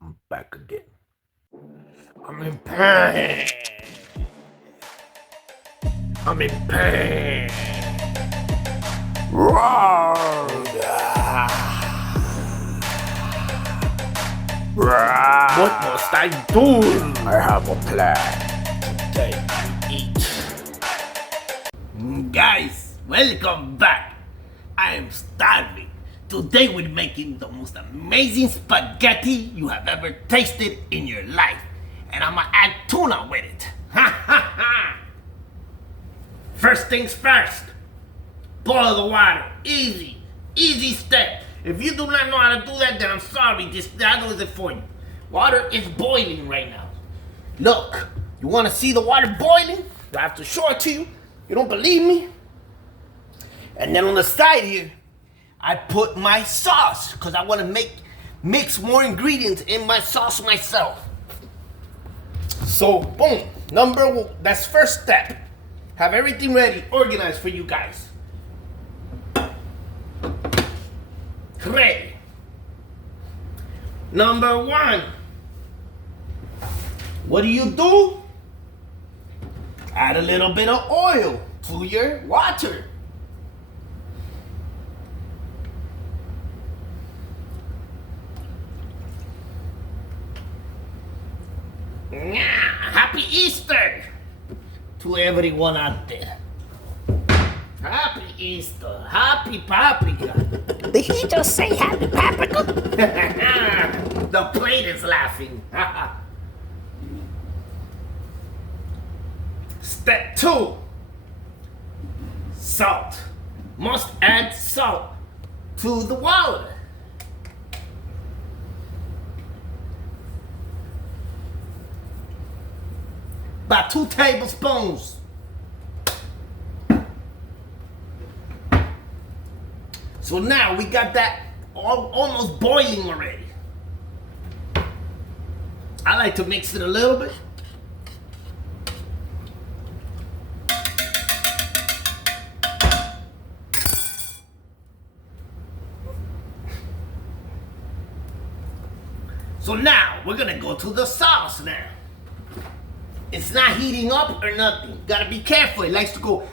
I'm back again. I'm in pain. I'm in pain. Roar. What must I do? I have a plan. Today we eat. Guys, welcome back. I am starving. Today we're making the most amazing spaghetti you have ever tasted in your life. And I'm gonna add tuna with it. Ha ha ha! First things first. Boil the water. Easy. Easy step. If you do not know how to do that, then I'm sorry. That does it for you. Water is boiling right now. Look, you wanna see the water boiling? I have to show it to you. You don't believe me? And then on the side here, I put my sauce because I want to mix more ingredients in my sauce myself. So boom, that's first step. Have everything ready, organized for you guys. Ready. Number one. What do? Add a little bit of oil to your water. Happy Easter to everyone out there. Happy Easter. Happy paprika. Did he just say happy paprika? The plate is laughing. Step 2. Salt. Must add salt to the water. About 2 tablespoons. So now we got that almost boiling already. I like to mix it a little bit. So now we're gonna go to the sauce now. It's not heating up or nothing. Gotta be careful. It likes to go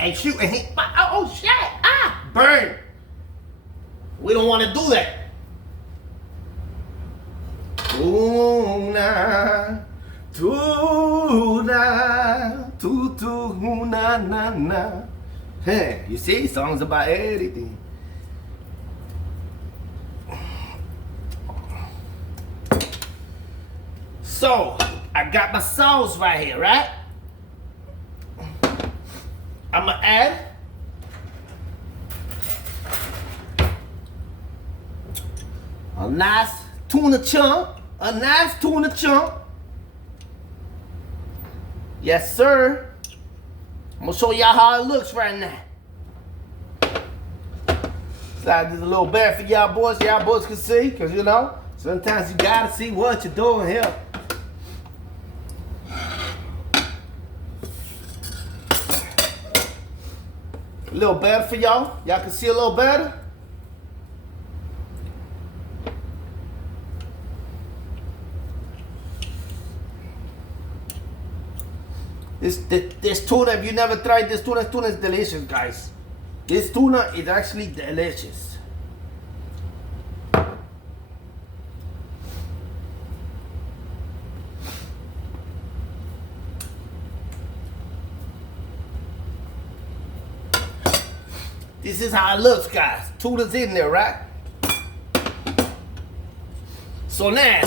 and shoot and hit. Oh shit! Burn. We don't want to do that. Tuna, tuna, tuna, na na. Hey, you see, songs about everything. So, I got my sauce right here, right? I'm gonna add a nice tuna chunk. Yes, sir. I'm gonna show y'all how it looks right now. Slide this a little better for y'all boys. Y'all boys can see, cause you know, sometimes you gotta see what you're doing here. A little better for y'all. Y'all can see a little better. This tuna, if you never tried this tuna is delicious, guys. This tuna is actually delicious. This is how it looks, guys. Tuna's in there, right? So now,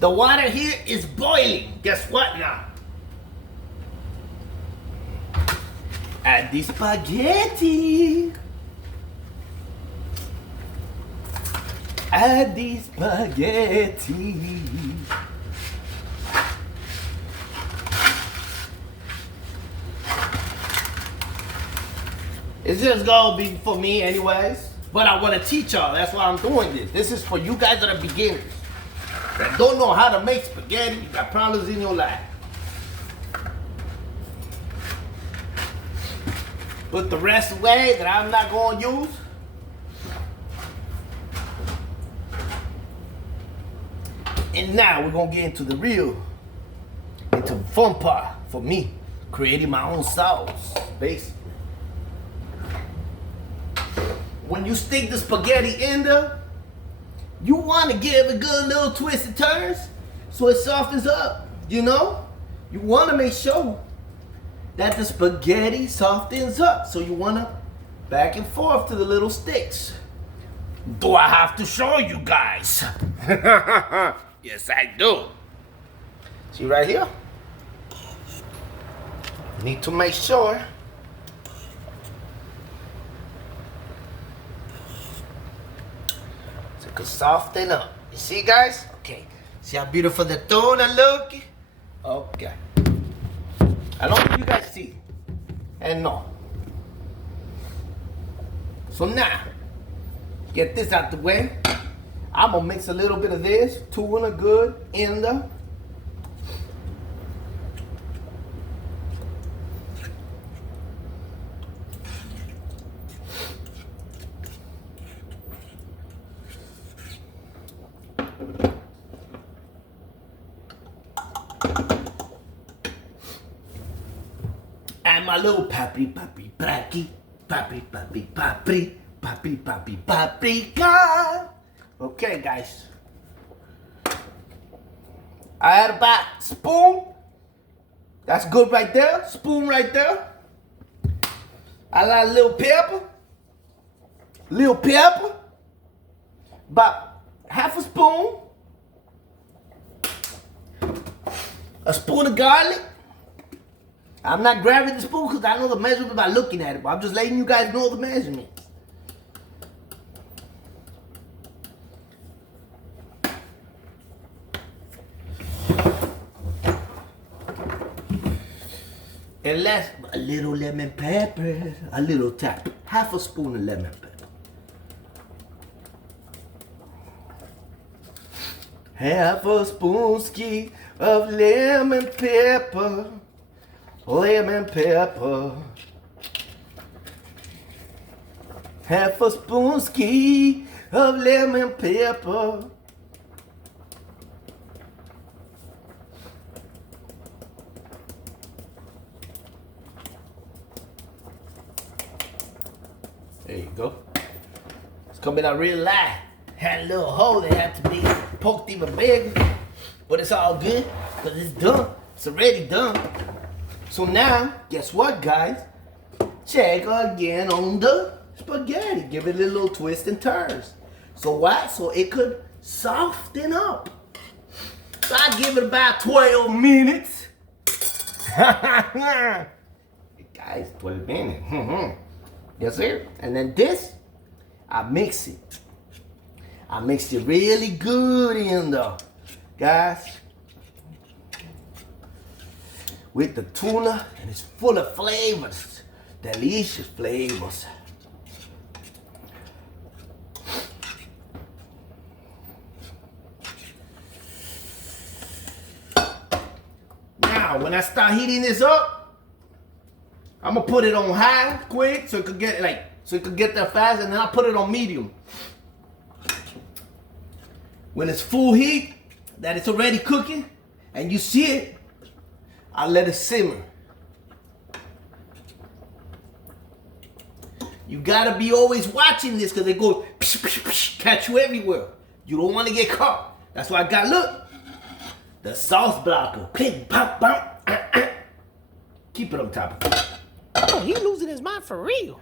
the water here is boiling. Guess what now? Add the spaghetti. Add the spaghetti. It's just gonna be for me anyways. But I wanna teach y'all, that's why I'm doing this. This is for you guys that are beginners. That don't know how to make spaghetti, you got problems in your life. Put the rest away that I'm not gonna use. And now we're gonna get into the fun part for me, creating my own sauce base. When you stick the spaghetti in there, you want to give it good little twists and turns so it softens up, you know? You want to make sure that the spaghetti softens up. So you want to back and forth to the little sticks. Do I have to show you guys? Yes, I do. See right here? Need to make sure so it can soften up. You see, guys? Okay. See how beautiful the tuna look? Okay. I don't think you guys see. And no. So now, get this out the way. I'm gonna mix a little bit of this tuna good in there. And my little paprika. Okay, guys. I add about a spoon. That's good right there. Spoon right there. I like a little pepper. About half a spoon. A spoon of garlic. I'm not grabbing the spoon because I know the measurement by looking at it, but I'm just letting you guys know the measurement. And last, a little lemon pepper, a little tap, half a spoon of lemon pepper. Half a spoonski of lemon pepper. Lemon pepper. Half a spoonski of lemon pepper. There you go. It's coming out real light. Had a little hole that had to be poked even bigger. But it's all good because it's done. It's already done. So now, guess what, guys? Check again on the spaghetti. Give it a little twist and turns. So what? So it could soften up. So I give it about 12 minutes. Guys, 12 minutes. Yes, sir. And then this, I mix it. I mix it really good in there, guys. With the tuna, and it's full of flavors, delicious flavors. Now, when I start heating this up, I'm gonna put it on high quick so it could get there fast, and then I'll put it on medium. When it's full heat, that it's already cooking, and you see it, I'll let it simmer. You gotta be always watching this because it goes psh, psh, psh, catch you everywhere. You don't want to get caught. That's why I got, look, the sauce blocker. Click, pop, pop. Keep it on top of it. Oh, he losing his mind for real.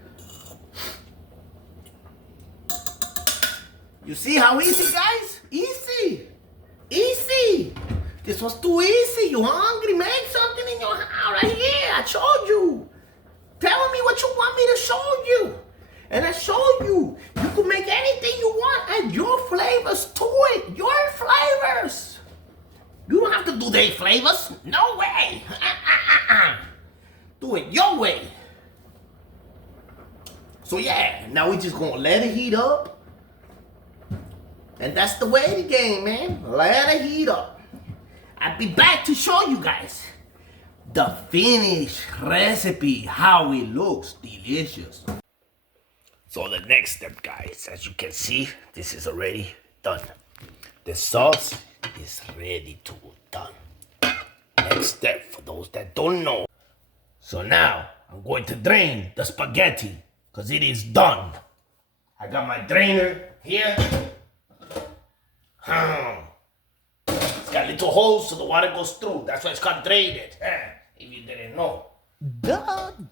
You see how easy, guys? Easy. Easy. This was too easy. You hungry? Make something in your house right here. I showed you. Tell me what you want me to show you. And I showed you. You can make anything you want. Add your flavors to it. Your flavors. You don't have to do their flavors. No way. Do it your way. So yeah, now we just gonna let it heat up. And that's the way of the game, man. Let it heat up. I'll be back to show you guys the finished recipe, how it looks delicious. So the next step, guys, as you can see, this is already done. The sauce is ready to be done. Next step for those that don't know. So now I'm going to drain the spaghetti because it is done. I got my drainer here. It's got little holes so the water goes through. That's why it's called drainage. If you didn't know. Done.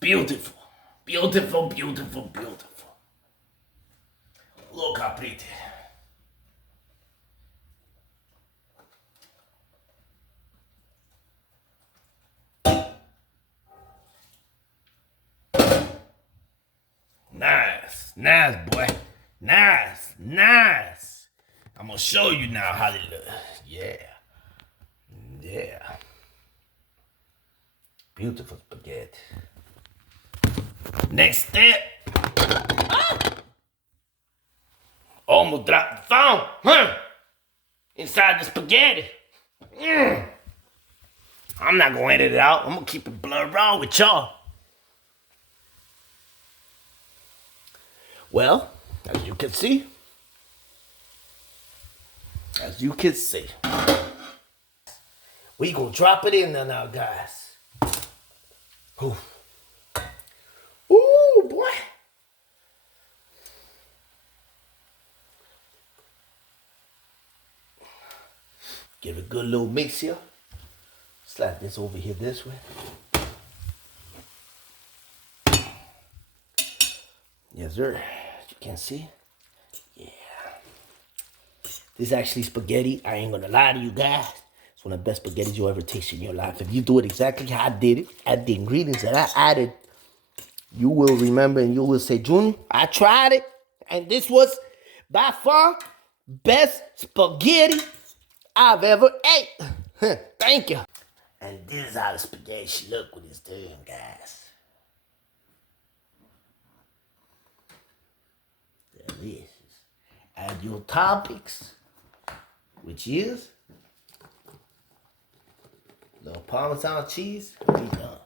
Beautiful. Beautiful, beautiful, beautiful. Look how pretty. Nice, boy. Nice. I'm gonna show you now how they look. Yeah. Beautiful spaghetti. Next step. Almost dropped the phone, huh? Inside the spaghetti. I'm not gonna edit it out. I'm gonna keep it blurred raw with y'all. Well, as you can see, we gonna drop it in there now, guys. Ooh, boy. Give it a good little mix here. Slide this over here this way. Yes, sir. As you can see. Yeah. This is actually spaghetti. I ain't gonna lie to you guys. It's one of the best spaghettis you'll ever taste in your life. If you do it exactly how I did it, add the ingredients that I added, you will remember and you will say, Junior, I tried it, and this was by far best spaghetti I've ever ate. Thank you. And this is how the spaghetti should look when it's done, guys. Delicious. Add your topics, which is little Parmesan cheese. We done.